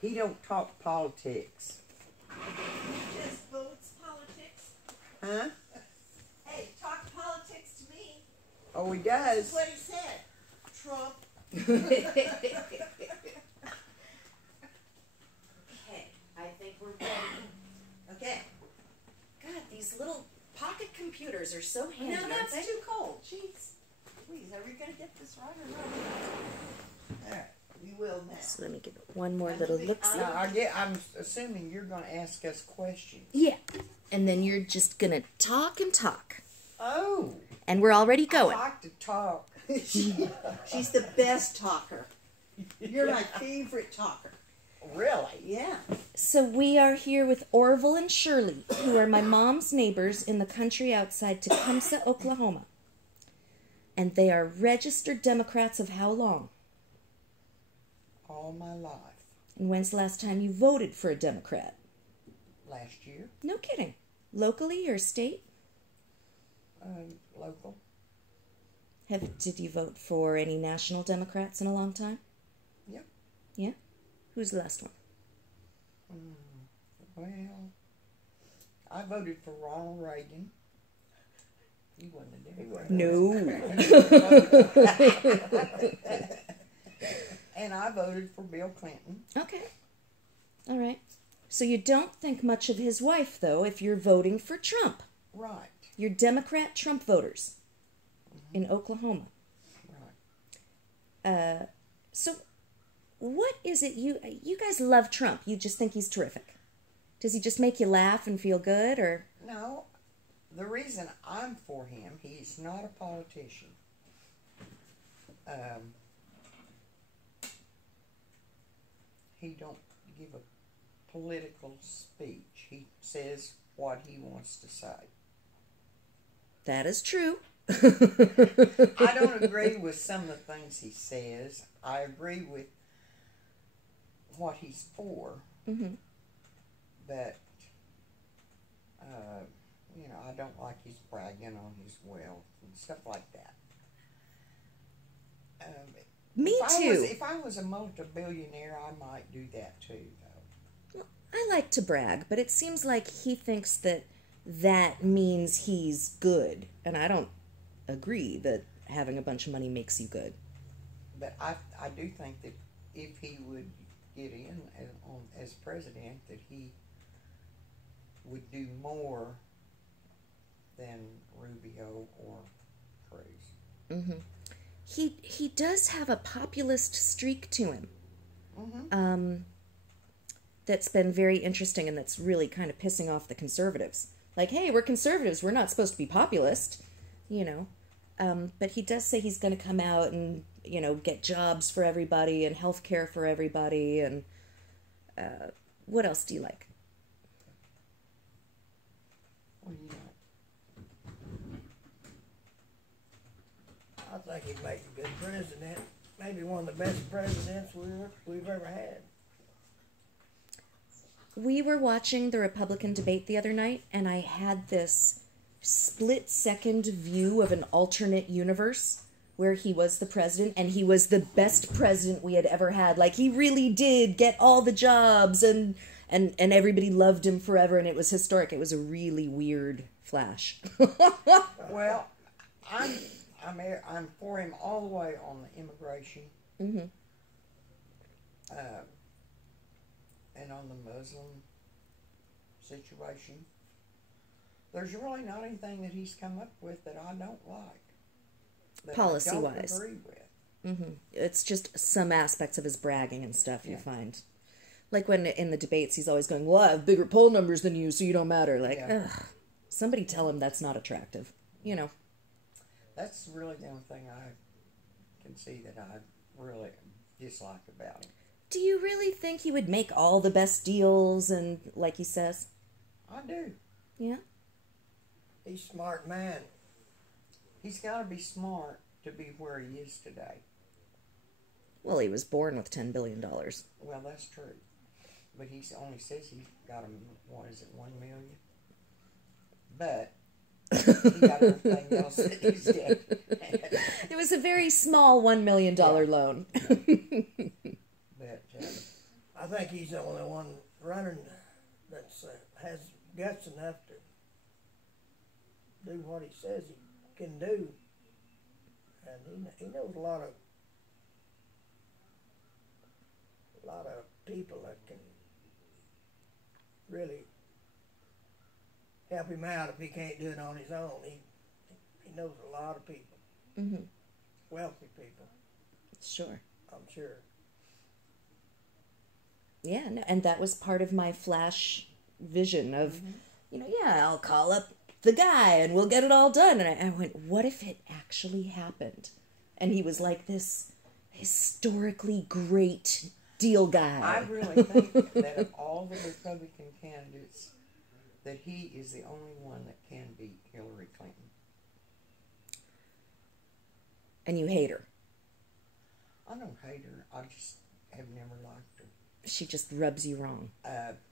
He don't talk politics. Just votes politics. Huh? Hey, talk politics to me. Oh, he That's does. what he said. Trump. Okay, I think we're ready. Okay. God, these little pocket computers are so handy, No, aren't that's they? too cold. Jeez. Please, are we going to get this right or not? All right. We will now. So let me give it one more little look-see. Now, I'm assuming you're going to ask us questions. Yeah. And then you're just going to talk and talk. Oh. And we're already going. I like to talk. She's the best talker. You're my favorite talker. Really? Yeah. So we are here with Orval and Shirley, who are my mom's neighbors in the country outside Tecumseh, Oklahoma. And they are registered Democrats of how long? All my life. And when's the last time you voted for a Democrat? Last year. No kidding. Locally or state? Local. Did you vote for any national Democrats in a long time? Yep. Yeah? Who's the last one? Well, I voted for Ronald Reagan. He wasn't a Democrat. No. And I voted for Bill Clinton. Okay. All right. So you don't think much of his wife, though, if you're voting for Trump. Right. You're Democrat Trump voters in Oklahoma. Right. So what is it you guys love Trump? You just think he's terrific. Does he just make you laugh and feel good, or? No. The reason I'm for him, he's not a politician. He don't give a political speech. He says what he wants to say. That is true. I don't agree with some of the things he says. I agree with what he's for. Mm-hmm. But, I don't like his bragging on his wealth and stuff like that. Me too. If I was a multi-billionaire, I might do that too, though. Well, I like to brag, but it seems like he thinks that means he's good. And I don't agree that having a bunch of money makes you good. But I do think that if he would get in as president, that he would do more than Rubio or Cruz. Mm-hmm. He does have a populist streak to him. Mm-hmm. That's been very interesting, and that's really kind of pissing off the conservatives. Like, hey, we're conservatives, we're not supposed to be populist, But he does say he's going to come out and, get jobs for everybody and health care for everybody. And what else do you like? What do you like? I think he'd make a good president. Maybe one of the best presidents we've ever had. We were watching the Republican debate the other night, and I had this split-second view of an alternate universe where he was the president, and he was the best president we had ever had. Like, he really did get all the jobs, and everybody loved him forever, and it was historic. It was a really weird flash. Well, I'm for him all the way on the immigration. Mm-hmm. And on the Muslim situation. There's really not anything that he's come up with that I don't like. Policy-wise. I don't agree with. Mm-hmm. It's just some aspects of his bragging and stuff you find. Like when in the debates he's always going, well, I have bigger poll numbers than you, so you don't matter. Like, ugh. Somebody tell him that's not attractive. That's really the only thing I can see that I really dislike about him. Do you really think he would make all the best deals and like he says? I do. Yeah? He's a smart man. He's got to be smart to be where he is today. Well, he was born with $10 billion. Well, that's true. But he only says he's got $1 million? But he got everything else that he's dead. It was a very small $1 million loan. But I think he's the only one running that's has guts enough to do what he says he can do, and he knows a lot of people that can really help him out if he can't do it on his own. He knows a lot of people, Mm-hmm. wealthy people, Sure. I'm sure. Yeah, no, and that was part of my flash vision of, yeah, I'll call up the guy and we'll get it all done. And I went, what if it actually happened? And he was like this historically great deal guy. I really think that of all the Republican candidates, that he is the only one that can beat Hillary Clinton. And you hate her. I don't hate her. I just have never liked her. She just rubs you wrong.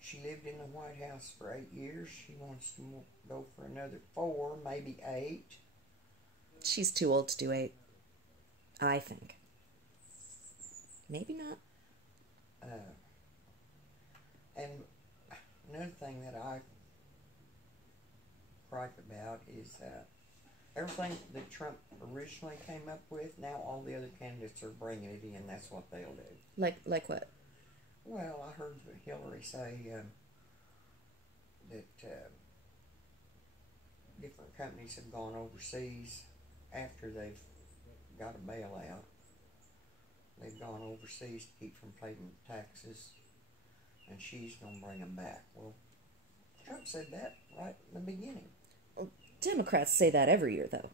She lived in the White House for 8 years. She wants to go for another 4, maybe 8. She's too old to do 8. I think. Maybe not. And another thing that I gripe about is everything that Trump originally came up with, now all the other candidates are bringing it in. That's what they'll do. Like what? Well, I heard Hillary say that different companies have gone overseas after they've got a bailout. They've gone overseas to keep from paying taxes, and she's going to bring them back. Well, Trump said that right in the beginning. Well, Democrats say that every year, though.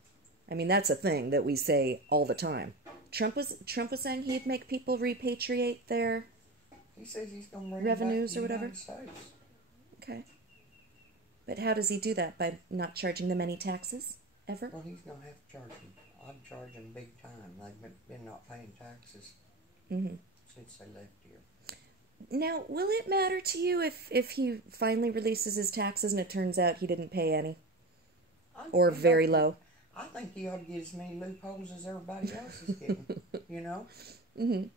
I mean, that's a thing that we say all the time. Trump was saying he'd make people repatriate their He says he's going to bring revenues them or back to whatever. the United States. Okay. But how does he do that? By not charging them any taxes? Ever? Well, he's going to have to charge them. I'm charging big time. They've been not paying taxes since they left here. Now, will it matter to you if he finally releases his taxes and it turns out he didn't pay any? Or very low? I think he ought to get as many loopholes as everybody else is getting, you know? Mm-hmm.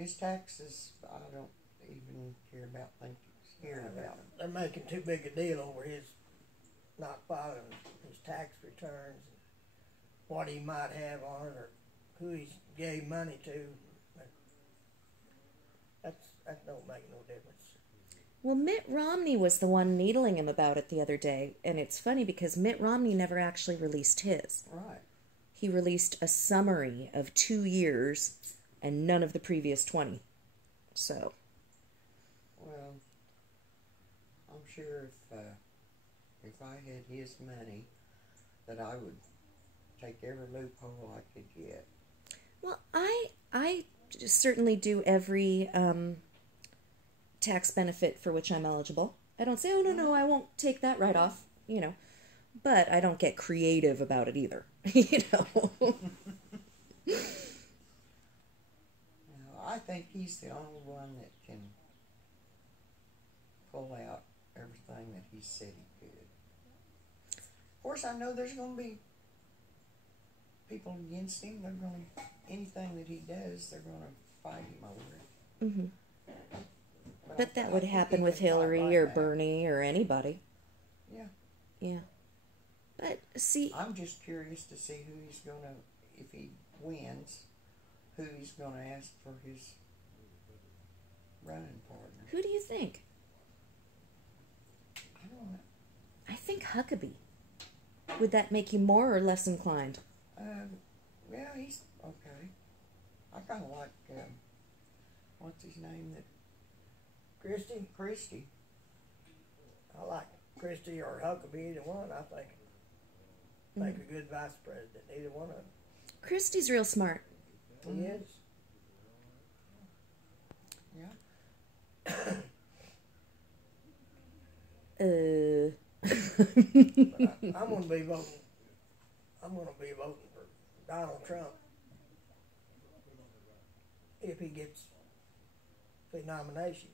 His taxes, I don't even care about hearing about them. They're making too big a deal over his not filing his tax returns, and what he might have on it, or who he gave money to. That don't make no difference. Well, Mitt Romney was the one needling him about it the other day, and it's funny because Mitt Romney never actually released his. Right. He released a summary of 2 years and none of the previous 20. So. Well, I'm sure if I had his money, that I would take every loophole I could get. Well, I certainly do every tax benefit for which I'm eligible. I don't say, oh, no, I won't take that right off, But I don't get creative about it either, I think he's the only one that can pull out everything that he said he could. Of course, I know there's going to be people against him. They're going to, anything that he does, they're going to fight him over it. Mm-hmm. But that I would think happen he with can fight Hillary right or back. Bernie or anybody. Yeah. Yeah. But see, I'm just curious to see who he's going to, if he wins, who he's going to ask for his running partner. who do you think? I don't know. I think Huckabee. Would that make you more or less inclined? Well, he's okay. I kind of like, what's his name? Christie. I like Christie or Huckabee, either one. I think make a good vice president, either one of them. Christie's real smart. He is. Yeah. But I'm going to be voting. I'm going to be voting for Donald Trump if he gets the nomination.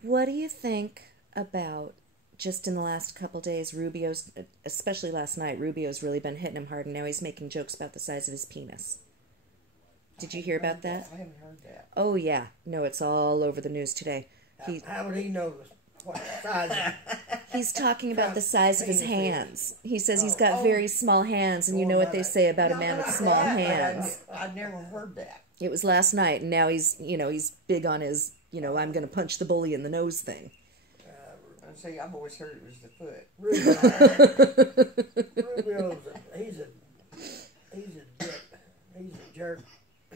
What do you think about just in the last couple days, Rubio's, especially last night, Rubio's really been hitting him hard, and now he's making jokes about the size of his penis. Did you hear about that? I haven't heard that. Oh, yeah. No, it's all over the news today. How would he know what size? He's talking about the size of his hands. He says he's got Oh. very small hands, and you know what they say about a man with small hands. I've never heard that. It was last night, and now he's big on his, I'm going to punch the bully in the nose thing. See, I've always heard it was the foot. Rubio's he's a dick. He's a jerk.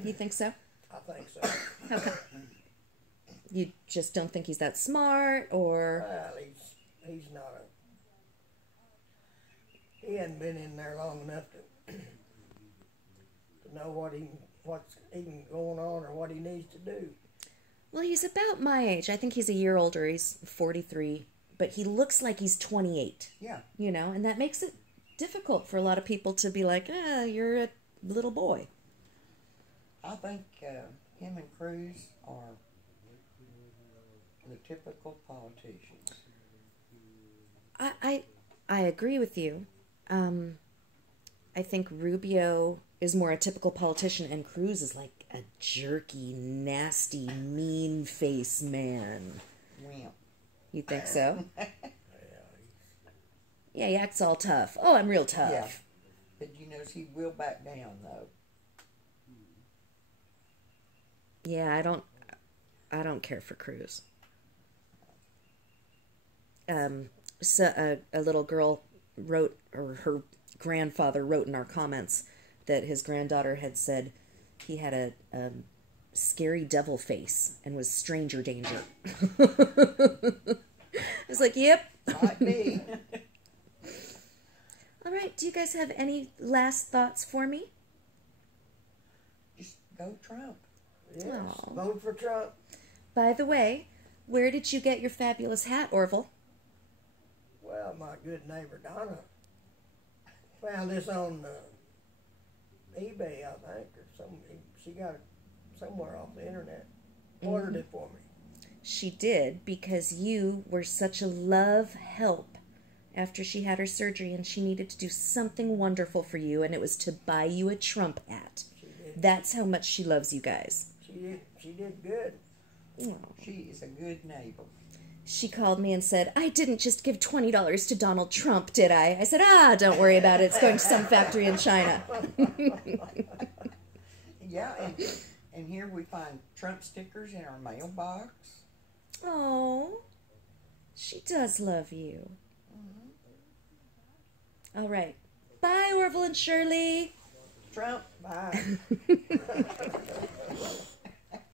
You think so? I think so. How come? You just don't think he's that smart, or? Well, he's not he hadn't been in there long enough to know what's even going on or what he needs to do. Well, he's about my age. I think he's a year older. He's 43, but he looks like he's 28. Yeah. And that makes it difficult for a lot of people to be like, you're a little boy. I think him and Cruz are the typical politicians. I agree with you. I think Rubio is more a typical politician, and Cruz is like a jerky, nasty, mean face man. Wimp. You think so? Yeah, he acts all tough. Oh, I'm real tough. Yeah. But he will back down though. Yeah, I don't care for Cruz. So a little girl wrote, or her grandfather wrote in our comments that his granddaughter had said he had a scary devil face and was stranger danger. I was like, yep. Might be. All right, do you guys have any last thoughts for me? Just go Trump. Yes, Aw. vote for Trump. By the way, where did you get your fabulous hat, Orval? Well, my good neighbor Donna found this on eBay, I think, or something. She got it somewhere off the internet. Ordered it for me. She did, because you were such a love help after she had her surgery, and she needed to do something wonderful for you, and it was to buy you a Trump hat. She did. That's how much she loves you guys. She did good. Aw. She is a good neighbor. She called me and said, I didn't just give $20 to Donald Trump, did I? I said, don't worry about it. It's going to some factory in China. Yeah, and here we find Trump stickers in our mailbox. Oh, she does love you. All right. Bye, Orval and Shirley. Trump, Bye.